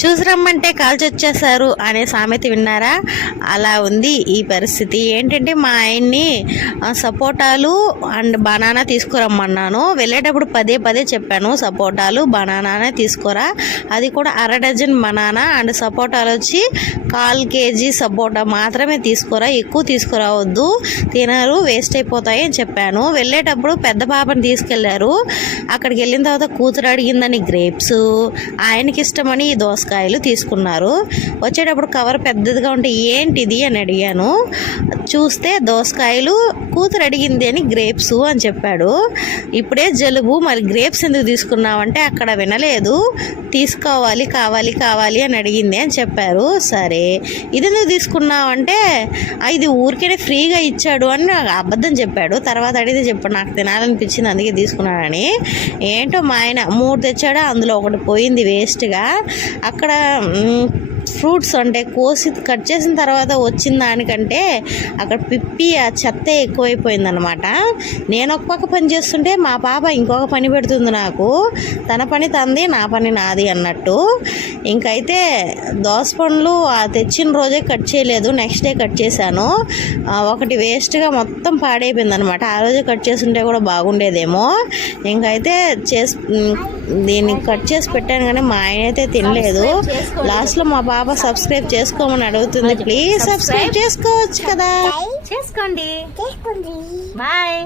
చూసి రమ్మంటే కాల్చి వచ్చేసారు అనే సామెత విన్నారా? అలా ఉంది ఈ పరిస్థితి. ఏంటంటే మా ఆయన్ని సపోటాలు అండ్ బనానా తీసుకురమ్మన్నాను. వెళ్ళేటప్పుడు పదే పదే చెప్పాను, సపోటాలు బనానానే తీసుకురా, అది కూడా అర డజన్ బనానా అండ్ సపోటాలు వచ్చి 1/4 kg సపోటా మాత్రమే తీసుకురా, ఎక్కువ తీసుకురావద్దు, తినరు, వేస్ట్ అయిపోతాయి అని చెప్పాను. వెళ్ళేటప్పుడు పెద్ద పాపని తీసుకెళ్లారు. అక్కడికి వెళ్ళిన తర్వాత కూతురు అడిగిందని గ్రేప్స్, ఆయనకి ఇష్టమని దోసకాయలు తీసుకున్నారు. వచ్చేటప్పుడు కవర్ పెద్దదిగా ఉంటే ఏంటిది అని అడిగాను. చూస్తే దోసకాయలు, కూతురు అడిగింది అని గ్రేప్స్ అని చెప్పాడు. ఇప్పుడే జలుబు, మరి గ్రేప్స్ ఎందుకు తీసుకున్నావంటే అక్కడ వినలేదు, తీసుకోవాలి కావాలి కావాలి అని అడిగింది అని చెప్పారు. సరే ఇది ఎందుకు తీసుకున్నావంటే ఇది ఊరికే ఫ్రీగా ఇచ్చాడు అని నాకు అబద్ధం చెప్పాడు. తర్వాత అడిగితే చెప్పాడు నాకు తినాలనిపించింది అందుకే తీసుకున్నానని. ఏంటో మా ఆయన 3 తెచ్చాడు, అందులో ఒకటి పోయింది వేస్ట్గా. అక్కడ ఫ్రూట్స్ అంటే కోసి కట్ చేసిన తర్వాత వచ్చిన దానికంటే అక్కడ పిప్పి ఆ చెత్త ఎక్కువైపోయిందనమాట. నేను ఒక పక్క పని చేస్తుంటే మా పాప ఇంకొక పని పెడుతుంది నాకు. తన పని తంది, నా పని నాది అన్నట్టు. ఇంకైతే దోసపండ్లు తెచ్చిన రోజే కట్ చేయలేదు, నెక్స్ట్ డే కట్ చేశాను. ఒకటి వేస్ట్గా మొత్తం పాడైపోయింది అనమాట. ఆ రోజే కట్ చేసుంటే కూడా బాగుండేదేమో. ఇంకైతే దీన్ని కట్ చేసి పెట్టాను కానీ మా ఆయన అయితే తినలేదు. లాస్ట్లో మా పాప సబ్స్క్రైబ్ చేసుకోమని అడుగుతుంది. ప్లీజ్ సబ్స్క్రైబ్ చేసుకోవచ్చు కదా, చేసుకోండి. బాయ్.